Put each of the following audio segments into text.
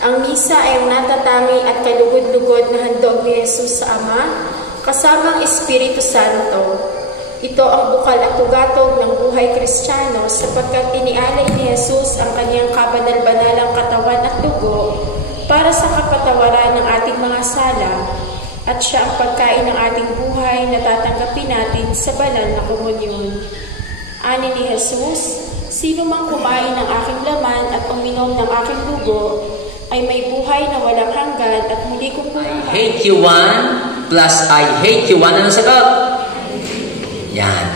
Ang misa ay natatanging at kalugod-lugod na handog ni Jesus sa Ama, kasamang Espiritu Santo. Ito ang bukal at tugatog ng buhay Kristiyano sapagkat inialay ni Jesus ang kanyang kabanal-banalang katawan at dugo para sa kapatawaran ng ating mga sala, at siya ang pagkain ng ating buhay na tatanggapin natin sa banal na komunyon. Ani ni Jesus, sino mang kumain ng aking laman at uminom ng aking dugo ay may buhay na walang hanggan at muli kong buhay. I hate you one plus I hate you one. Ano sagot? Yan.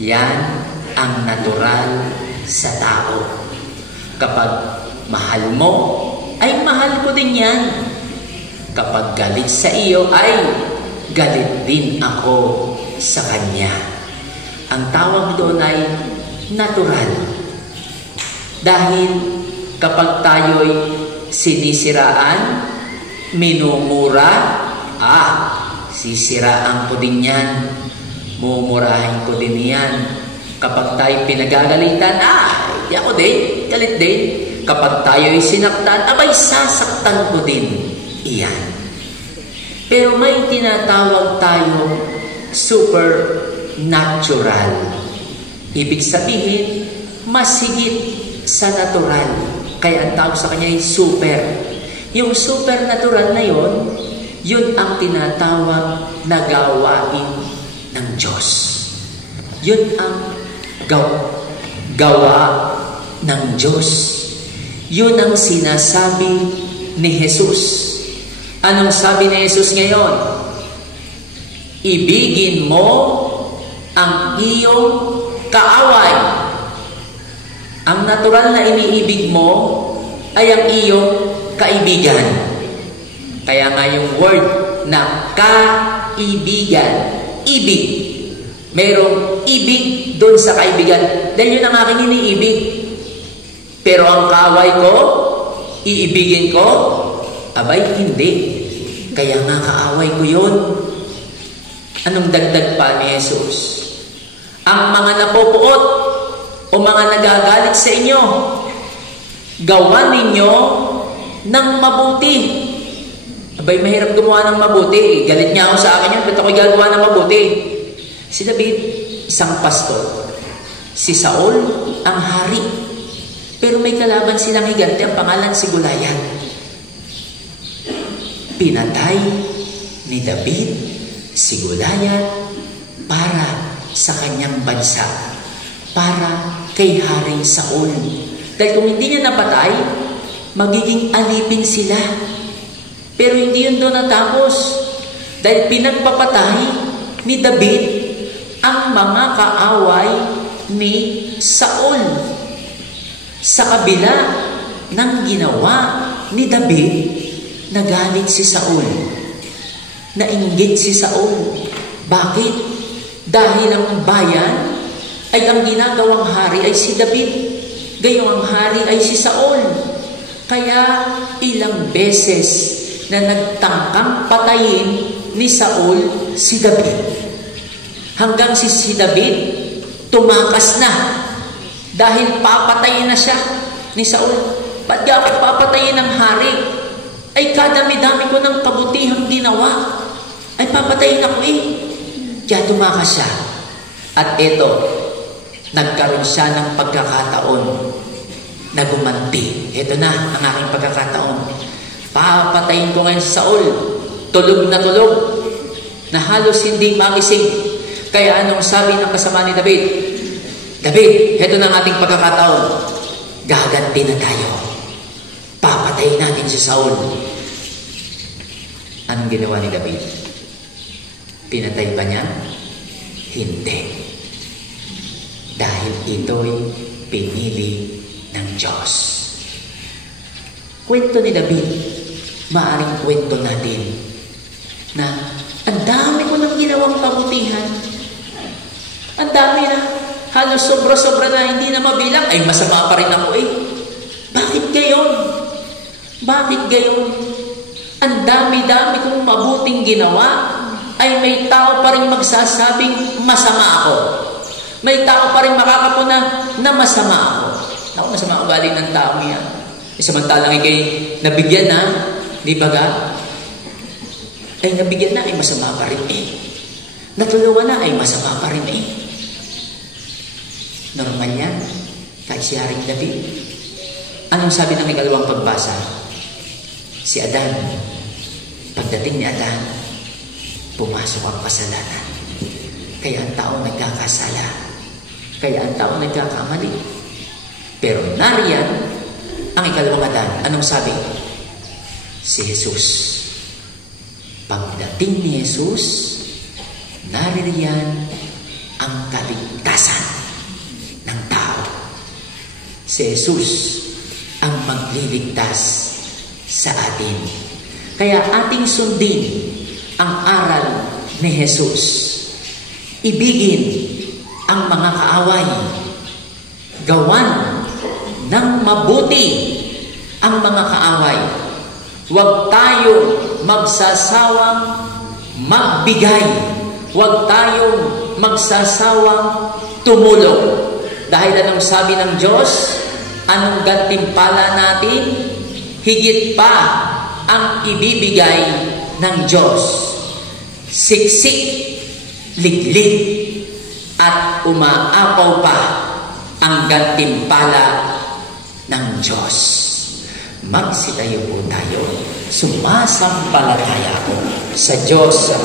Yan ang natural sa tao. Kapag mahal mo, ay mahal ko din yan. Kapag galit sa iyo, ay galit din ako sa kanya. Ang tawag doon ay natural. Dahil kapag tayo'y sinisiraan, minumura, sisiraan ko din yan. Mumurahin ko din yan. Kapag tayo pinagagalitan, hindi ako din, galit din. Kapag tayo'y sinaktan, abay sasaktan ko din. Iyan. Pero may tinatawag tayo supernatural. Ibig sabihin, mas higit sa natural. Kaya ang tawag sa kanya ay super. Yung supernatural na yun ang tinatawag na gawain ng Diyos. Yun ang gawa ng Diyos. Yun ang sinasabi ni Jesus. Anong sabi ni Jesus ngayon? Ibigin mo ang iyong kaaway. Ang natural na iniibig mo ay ang iyong kaibigan. Kaya nga yung word na kaibigan, ibig. Merong ibig doon sa kaibigan. Dahil yun ang aking iniibig. Pero ang kaaway ko, iibigin ko, abay hindi. Kaya nga kaaway ko yun. Anong dagdag pa ni Jesus? Ang mga napupuot o mga nagagalit sa inyo, gawa ninyo ng mabuti. Abay, mahirap gumawa ng mabuti. Galit niya ako sa akin yun, ba't ako'y gagawa ng mabuti? Si David, isang pastor. Si Saul, ang hari. Pero may kalaban silang higante, ang pangalan si Goliath. Pinatay ni David si Goliath para sa kanyang bansa, para kay Haring Saul. Dahil kung hindi niya napatay, magiging alipin sila. Pero hindi yun doon natapos. Dahil pinagpapatay ni David ang mga kaaway ni Saul. Sa kabila ng ginawa ni David, nagalit si Saul. Nainggit si Saul. Bakit? Dahil ang bayan ay ang ginagawang hari ay si David. Gayong ang hari ay si Saul. Kaya ilang beses na nagtangkang patayin ni Saul si David. Hanggang si David tumakas na dahil papatayin na siya ni Saul. Ba't di ako papatayin ng hari? Ay kadami-dami ko ng kabutihang ginawa. Ay papatayin ako eh. Kaya tumakas siya. At eto, nagkaroon siya ng pagkakataon na gumanti. Ito na ang aking pagkakataon. Papatayin ko ngayon si Saul. Tulog na tulog. Na halos hindi magising. Kaya anong sabi ng kasama ni David? David, ito na ang ating pagkakataon. Gaganti na tayo. Papatayin natin si Saul. Anong ginawa ni David? Pinatay ba niya? Hindi. Dahil ito'y pinili ng Diyos. Kwento ni David, maaring kwento natin na ang dami ko nang ginawang kabutihan. Ang dami na. Halos sobra-sobra na hindi na mabilang. Ay, masama pa rin ako eh. Bakit gayon? Bakit gayon? Ang dami-dami kong mabuting ginawa, ay may tao pa rin magsasabing masama ako. May tao pa rin makakapuna na masama ako. Ako, masama ako galing ng tao yan. Samantalang ikay nabigyan na, di ba ga? Ay nabigyan na, ay masama pa rin eh. Natulungan na, ay masama pa rin eh. Normal yan. Kahit si Haring David. Anong sabi ng ikalawang pagbasa? Si Adan, pagdating ni Adan, pumasok ang kasalanan. Kaya ang tao nagkakasala. Kaya ang tao nagkakamali. Pero nariyan ang ikalawang Adan. Anong sabi? Si Jesus. Pagdating ni Jesus, nariyan ang kaligtasan ng tao. Si Jesus ang magliligtas sa atin. Kaya ating sundin ang aral ni Jesus. Ibigin ang mga kaaway. Gawan ng mabuti ang mga kaaway. Huwag tayong magsasawang magbigay. Huwag tayong magsasawang tumulong. Dahil anong sabi ng Diyos? Anong gantimpala natin? Higit pa ang ibibigay ng Diyos. Siksik, liglig, at umaapaw pa ang gantimpala ng Diyos. Magsitayo po tayo. Sumasampalataya po sa Diyos sa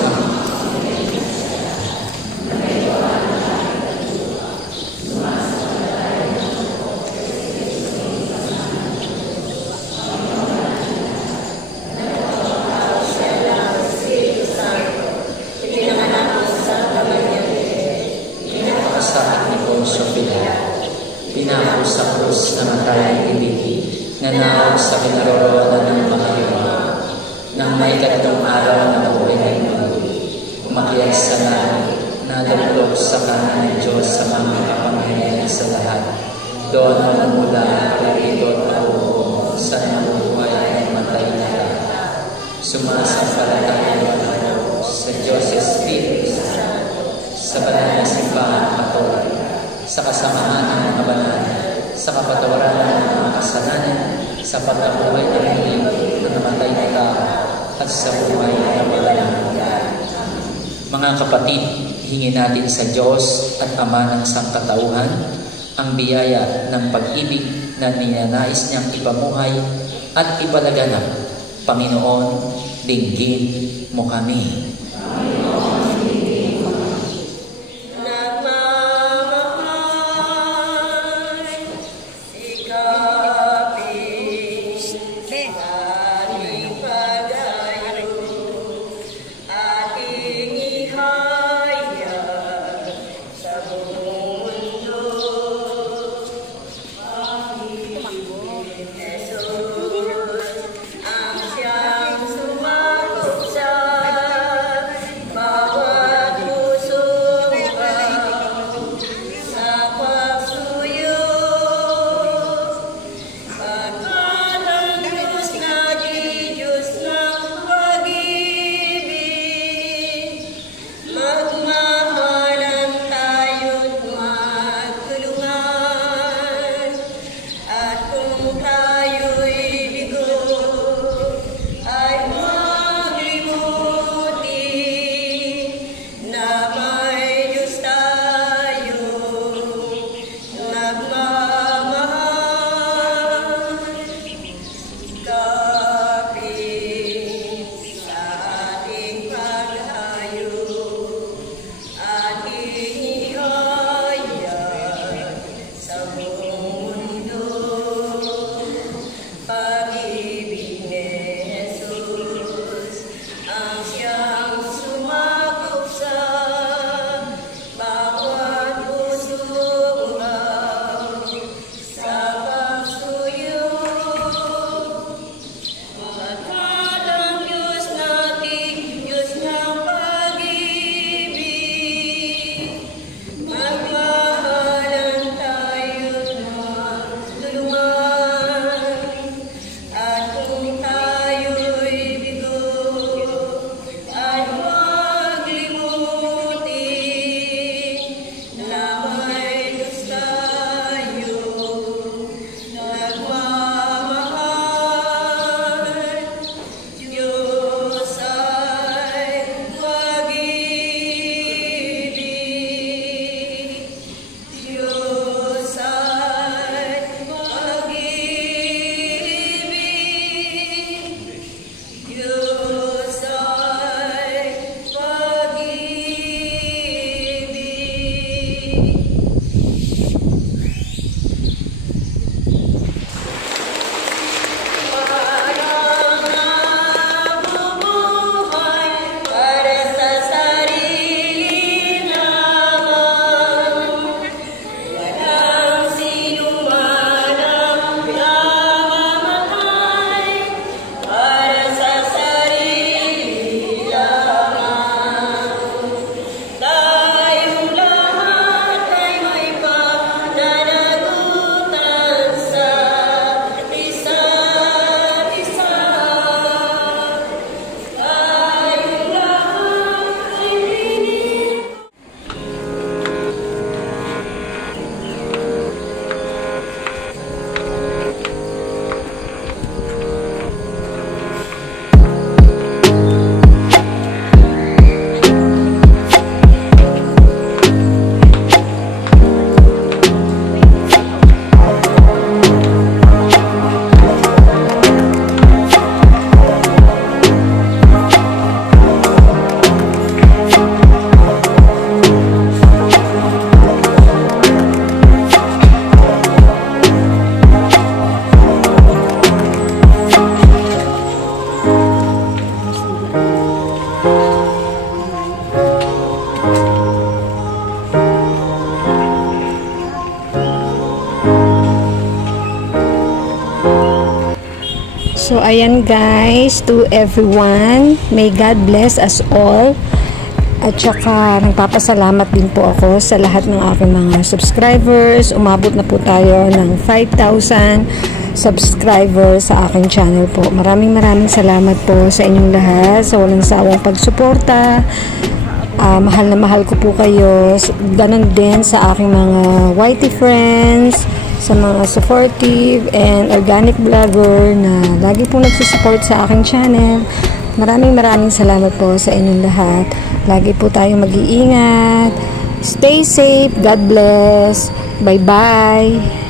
kapatid, hingin natin sa Diyos at Ama ng Sangkatauhan ang biyaya ng pag-ibig na ninanais niyang ipamuhay at ipalaganap. Panginoon, dinggin mo kami. So, ayan guys, to everyone, may God bless us all. At saka, nagpapasalamat din po ako sa lahat ng aking mga subscribers. Umabot na po tayo ng 5,000 subscribers sa aking channel po. Maraming salamat po sa inyong lahat, sa walang sawang pagsuporta. Mahal na mahal ko po kayo. Ganon din sa aking mga YT friends, sa mga supportive and organic vlogger na lagi pong nagsusupport sa aking channel. Maraming salamat po sa inyong lahat. Lagi po tayong mag-iingat. Stay safe. God bless. Bye-bye.